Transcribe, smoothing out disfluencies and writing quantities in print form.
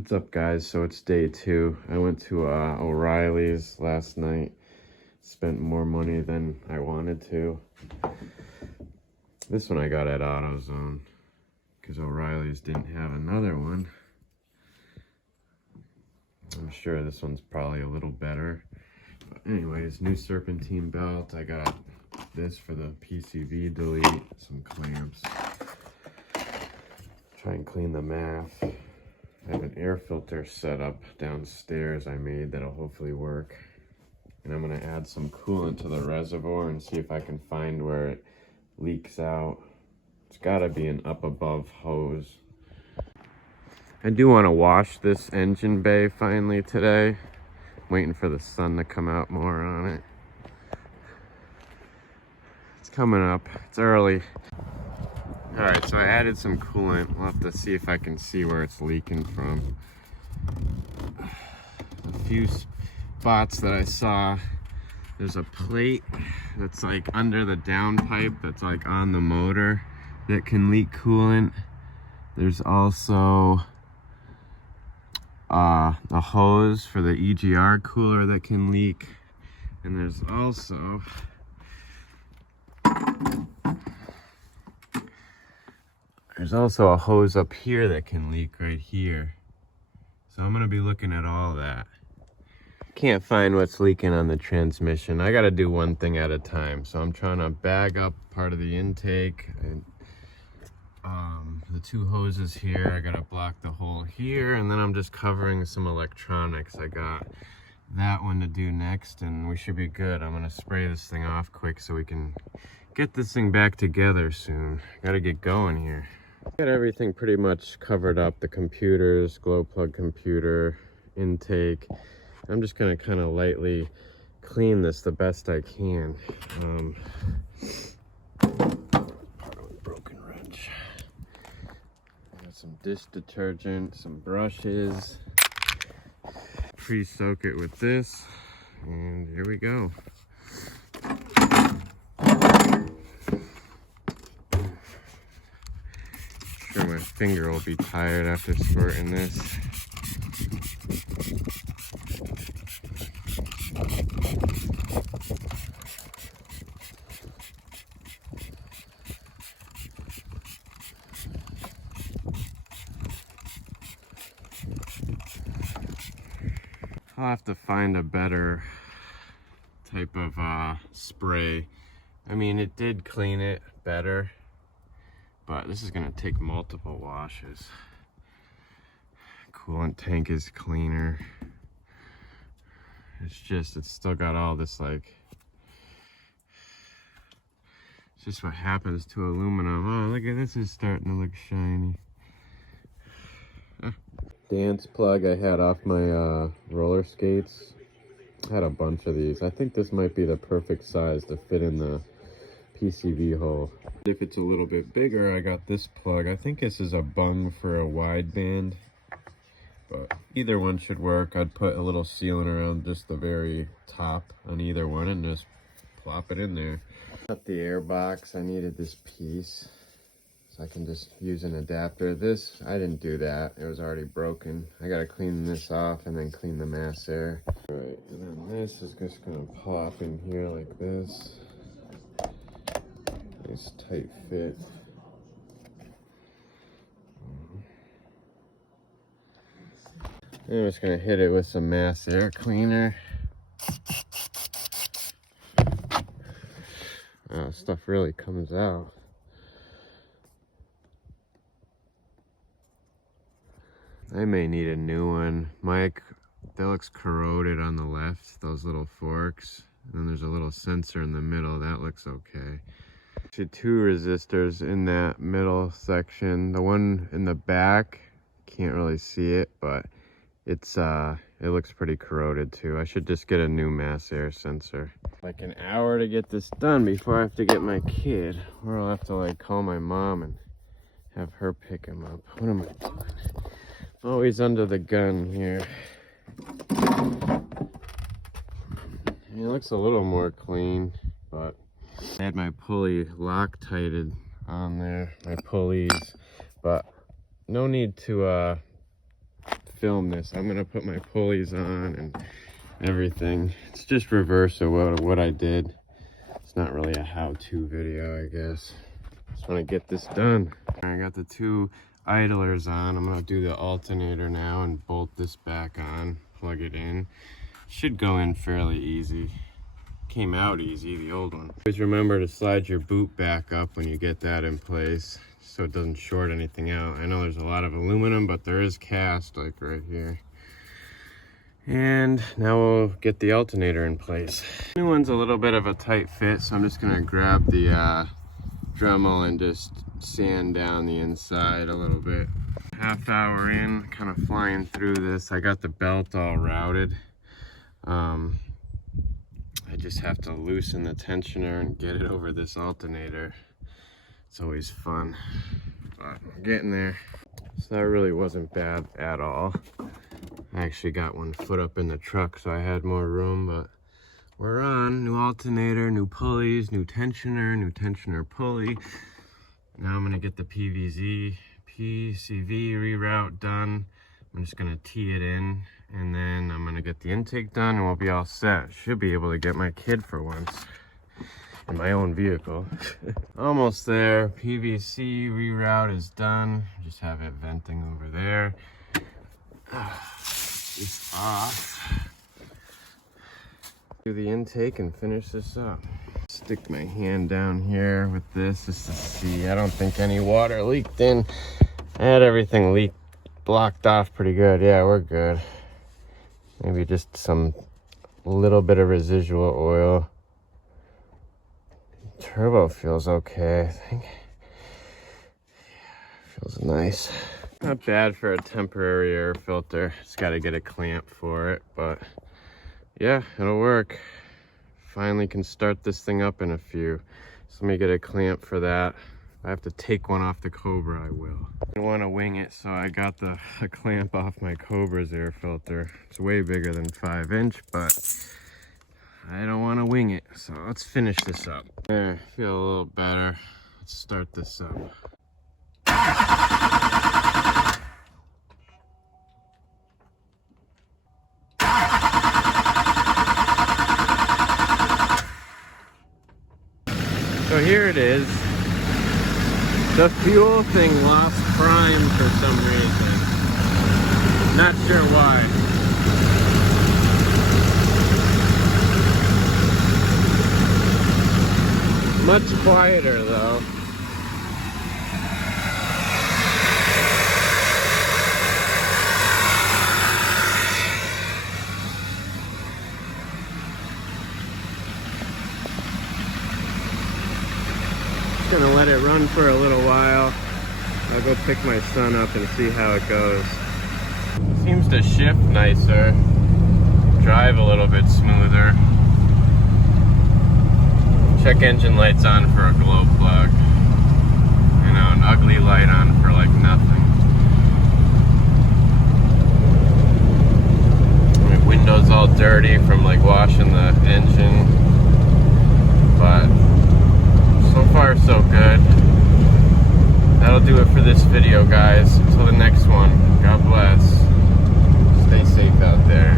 What's up, guys? So it's day 2. I went to O'Reilly's last night. Spent more money than I wanted to. This one I got at AutoZone because O'Reilly's didn't have another one. I'm sure this one's probably a little better. But anyways, new serpentine belt. I got this for the PCV delete, some clamps. Try and clean the math. I have an air filter set up downstairs I made that'll hopefully work. And I'm gonna add some coolant to the reservoir and see if I can find where it leaks out. It's gotta be an up above hose. I do wanna wash this engine bay finally today. I'm waiting for the sun to come out more on it. It's coming up, it's early. All right, so I added some coolant. We'll have to see if I can see where it's leaking from. A few spots that I saw, there's a plate that's like under the downpipe that's like on the motor that can leak coolant. There's also a hose for the EGR cooler that can leak. And there's also a hose up here that can leak right here. So I'm gonna be looking at all that. Can't find what's leaking on the transmission. I gotta do one thing at a time. So I'm trying to bag up part of the intake. And, the 2 hoses here, I gotta block the hole here. And then I'm just covering some electronics. I got that one to do next and we should be good. I'm gonna spray this thing off quick so we can get this thing back together soon. Gotta get going here. Got everything pretty much covered up, the computers, glow plug computer, intake. I'm just gonna kind of lightly clean this the best I can. Broken wrench. Got some dish detergent, some brushes. Pre-soak it with this, and here we go. Sure, my finger will be tired after squirting this. I'll have to find a better type of spray. I mean, it did clean it better, but this is gonna take multiple washes. Coolant tank is cleaner. It's still got all this like, it's just what happens to aluminum. Oh, look at this, is starting to look shiny. Dance plug I had off my roller skates. I had a bunch of these. I think this might be the perfect size to fit in the PCV hole. If it's a little bit bigger, I got this plug. I think this is a bung for a wideband, but either one should work. I'd put a little sealant around just the very top on either one and just plop it in there. Got the air box. I needed this piece, so I can just use an adapter. This, I didn't do that. It was already broken. I gotta clean this off and then clean the mass air. All right, and then this is just gonna pop in here like this. Nice tight fit. I'm just gonna hit it with some mass air cleaner. Stuff really comes out. I may need a new one. Mike, that looks corroded on the left, those little forks. And then there's a little sensor in the middle, that looks okay. Actually, 2 resistors in that middle section. The one in the back, can't really see it, but it's it looks pretty corroded too. I should just get a new mass air sensor. Like an hour to get this done before I have to get my kid, or I'll have to like call my mom and have her pick him up. What am I doing? Always under the gun here. It looks a little more clean, but I had my pulley Loctited on there, my pulleys, but no need to film this. I'm gonna put my pulleys on and everything. It's just reverse of what I did. It's not really a how-to video, I guess. Just want to get this done. I got the 2 idlers on. I'm gonna do the alternator now and bolt this back on, plug it in. Should go in fairly easy. Came out easy, the old one. Always remember to slide your boot back up when you get that in place so it doesn't short anything out. I know there's a lot of aluminum, but there is cast like right here. And now we'll get the alternator in place. New one's a little bit of a tight fit, so I'm just gonna grab the Dremel and just sand down the inside a little bit. Half hour in, kind of flying through this. I got the belt all routed. I just have to loosen the tensioner and get it over this alternator. It's always fun, but I'm getting there. So that really wasn't bad at all. I actually got one foot up in the truck, so I had more room, but we're on. New alternator, new pulleys, new tensioner pulley. Now I'm gonna get the PCV reroute done. I'm just gonna tee it in, and then I'm gonna get the intake done and we'll be all set. Should be able to get my kid for once in my own vehicle. Almost there. PVC reroute is done. Just have it venting over there. This off. Do the intake and finish this up. Stick my hand down here with this just to see. I don't think any water leaked in. I had everything blocked off pretty good. Yeah, we're good. Maybe just some little bit of residual oil. Turbo feels okay, I think. Yeah, feels nice. Not bad for a temporary air filter. Just got to get a clamp for it, but yeah, it'll work. Finally can start this thing up in a few. So let me get a clamp for that. If I have to take one off the Cobra, I will. I want to wing it, so I got the clamp off my Cobra's air filter. It's way bigger than 5-inch, but I don't want to wing it. So let's finish this up. There, feel a little better. Let's start this up. So here it is. The fuel thing lost prime for some reason. Not sure why. Much quieter though. Gonna let it run for a little while. I'll go pick my son up and see how it goes. Seems to shift nicer, drive a little bit smoother. Check engine lights on for a glow plug. You know, an ugly light on for like nothing. My window's all dirty from like washing the engine, but so far so good. That'll do it for this video, guys. Until the next one, God bless. Stay safe out there.